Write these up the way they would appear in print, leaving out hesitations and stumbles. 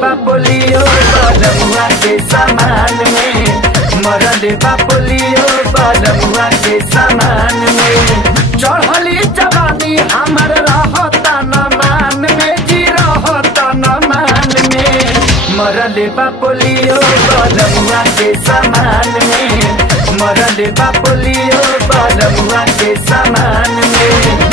बा पोलियो बलमुआ के सामान में, मरले बा पोलियो बलमुआ के सामान में। चढ़ली जवानी हमर रहता न मान में जी, रहता न मान में, मरले बा पोलियो बलमुआ के सामान में, मरले बा पोलियो बलमुआ के सामान में।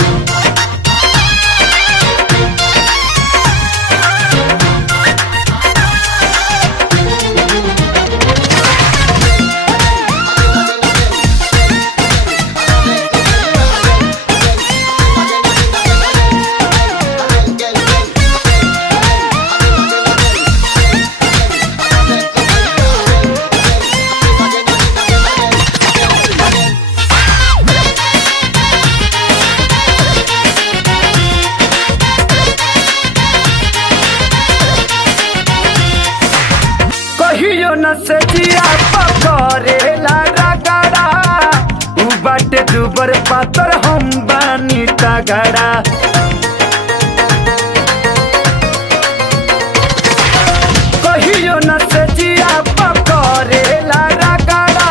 कहियो न से जिया पकड़ेला रगड़ा, उ बाटे दुबर पातर हम बानी तगड़ा। कहियो न से जिया पकड़ेला रगड़ा,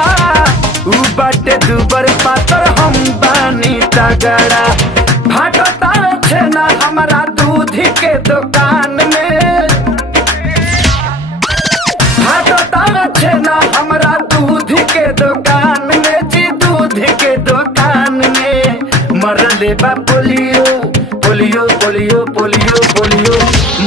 उ बाटे दुबर पातर हम बानी तगड़ा। भाटता छेना हमारा दूध के दुकान में, छेना हमरा दूध के दुकान में जी, दूध के दुकान में। मरले बा polio polio polio polio polio,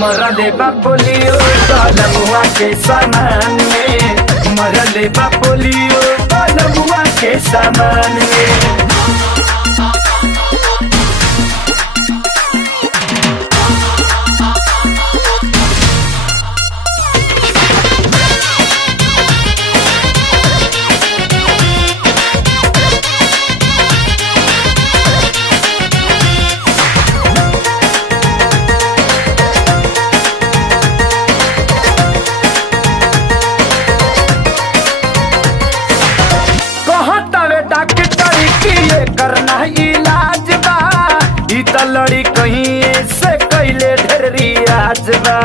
मरले बा पोलियो बलमुआ के सामान में, मरले बा पोलियो बलमुआ के सामान में। करना इलाज बा, ई त लड़ी कहीं से कैले ढेर रियाज बा।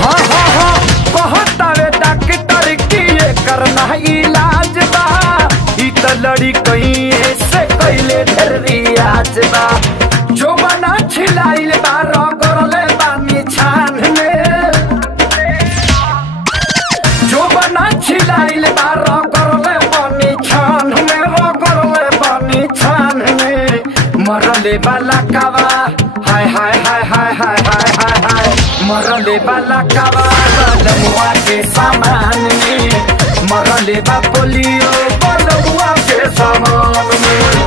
हाँ हाँ हाँ कहतावे डॉक्टर की ये करना इलाज बा, ई त लड़ी कहीं से कैले ढेर रियाज बा। जो बना छिलाइल बा रगड़ले बानी छान में, जो बना छिलाइल बा मरले वाला कावा, हाय हाय हाय हाय हाय हाय हाय हाय, मरले वाला कावा बलमुआ के सामान में, मरले बा पोलियो बलमुआ के सामान में।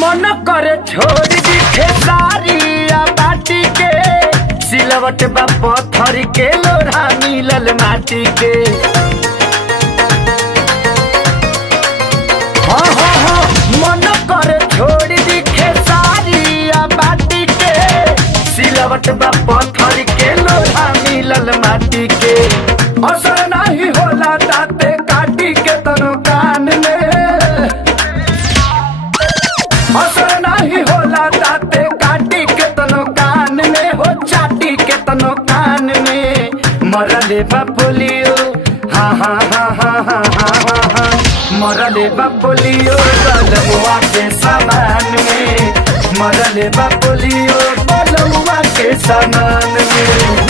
मन करे छोड़ दी खेसारिया बाटी के, सिलवट बा पत्थर के लोढ़ा मिलल माटी के। हाँ हाँ हाँ मन करे छोड़ दी खेसारिया बाटी के, सिलवट बा पत्थर के लोढ़ा मिलल माटी के। असर नहीं होला दाते काटी के तनो कान में, असर नहीं होला दाते काटी के तनो कान में, हो चाटी के तनो कान में। मरले बा पोलियो हाँ हाँ हाँ हाँ हाँ हाँ हाँ हाँ, मरले बा पोलियो बलमुआ के सामान में, मरले बा पोलियो बलमुआ के सामान में।